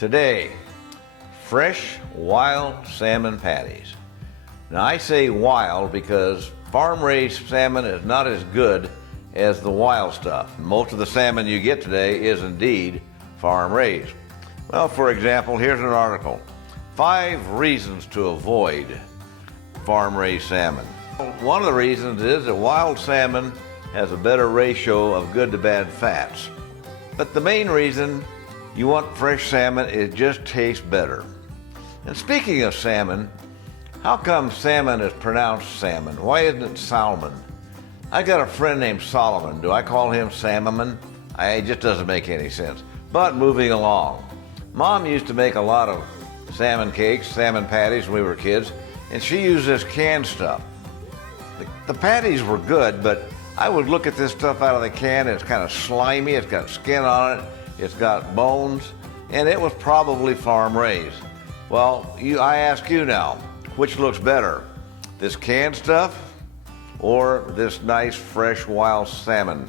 Today, fresh wild salmon patties. Now I say wild because farm-raised salmon is not as good as the wild stuff. Most of the salmon you get today is indeed farm-raised. Well, for example, here's an article. 5 reasons to avoid farm-raised salmon. One of the reasons is that wild salmon has a better ratio of good to bad fats. But the main reason you want fresh salmon, it just tastes better. And speaking of salmon, how come salmon is pronounced salmon? Why isn't it salmon? I got a friend named Solomon. Do I call him Salmon? It just doesn't make any sense. But moving along. Mom used to make a lot of salmon cakes, salmon patties when we were kids, and she used this canned stuff. The patties were good, but I would look at this stuff out of the can, and it's kind of slimy, it's got skin on it, it's got bones, and it was probably farm raised. Well, I ask you now, which looks better? This canned stuff or this nice fresh wild salmon?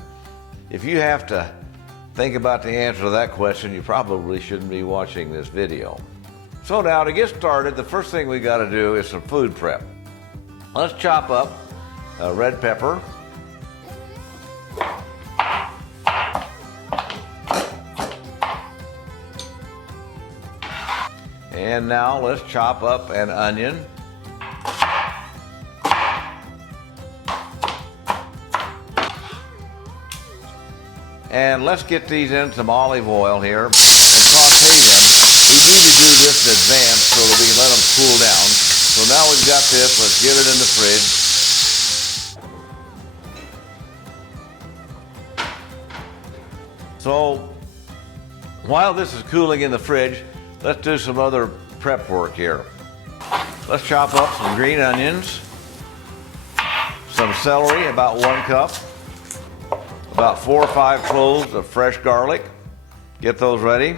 If you have to think about the answer to that question, you probably shouldn't be watching this video. So now to get started, the first thing we got to do is some food prep. Let's chop up red pepper. And now let's chop up an onion. And let's get these in some olive oil here and saute them. We need to do this in advance so that we can let them cool down. So now we've got this, let's get it in the fridge. So while this is cooling in the fridge, let's do some other prep work here. Let's chop up some green onions, some celery, about 1 cup, about 4 or 5 cloves of fresh garlic. Get those ready.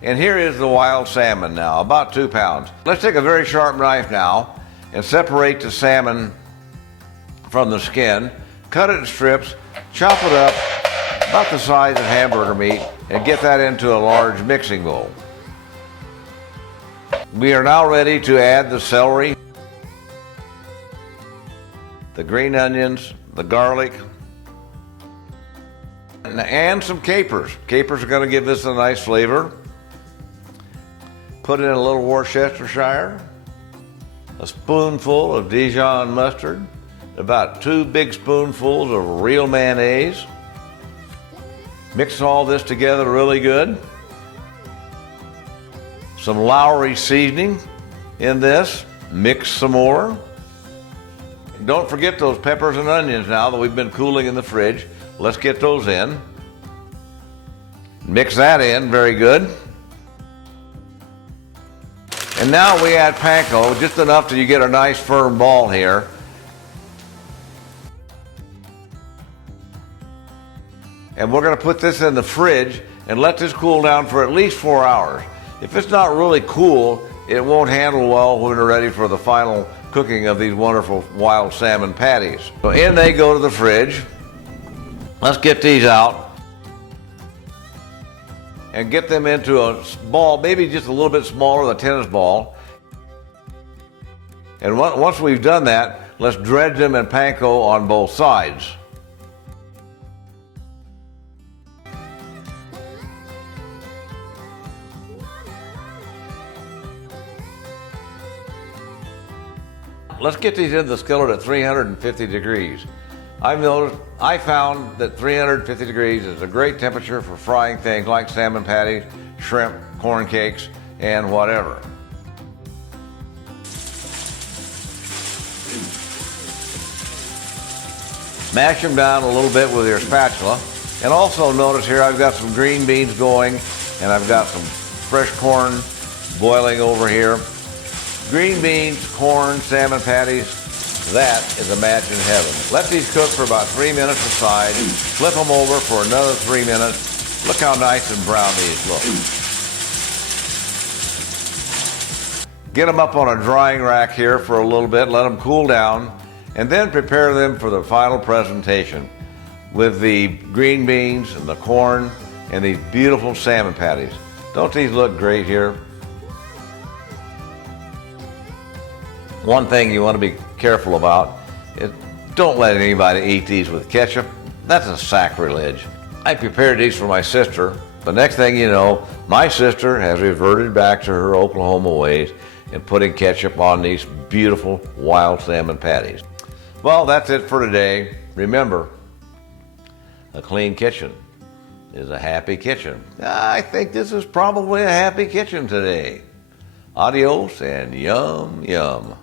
And here is the wild salmon now, about 2 pounds. Let's take a very sharp knife now and separate the salmon from the skin, cut it in strips, chop it up about the size of hamburger meat, and get that into a large mixing bowl. We are now ready to add the celery, the green onions, the garlic, and some capers. Capers are going to give this a nice flavor. Put in a little Worcestershire, a spoonful of Dijon mustard, about 2 big spoonfuls of real mayonnaise. Mix all this together really good. Some Lowry seasoning in this. Mix some more. And don't forget those peppers and onions now that we've been cooling in the fridge. Let's get those in. Mix that in, very good. And now we add Panko, just enough till you get a nice firm ball here. And we're going to put this in the fridge and let this cool down for at least 4 hours. If it's not really cool, it won't handle well when we're ready for the final cooking of these wonderful wild salmon patties. So in they go to the fridge. Let's get these out and get them into a ball, maybe just a little bit smaller than a tennis ball. And once we've done that, let's dredge them in Panko on both sides. Let's get these in the skillet at 350 degrees. I found that 350 degrees is a great temperature for frying things like salmon patties, shrimp, corn cakes, and whatever. Mash them down a little bit with your spatula. And also notice here I've got some green beans going, and I've got some fresh corn boiling over here. Green beans, corn, salmon patties, that is a match in heaven. Let these cook for about 3 minutes aside. Flip them over for another 3 minutes. Look how nice and brown these look. Get them up on a drying rack here for a little bit, let them cool down, and then prepare them for the final presentation with the green beans and the corn and these beautiful salmon patties. Don't these look great here? One thing you want to be careful about is don't let anybody eat these with ketchup. That's a sacrilege. I prepared these for my sister. The next thing you know, my sister has reverted back to her Oklahoma ways and putting ketchup on these beautiful wild salmon patties. Well, that's it for today. Remember, a clean kitchen is a happy kitchen. I think this is probably a happy kitchen today. Adios and yum, yum.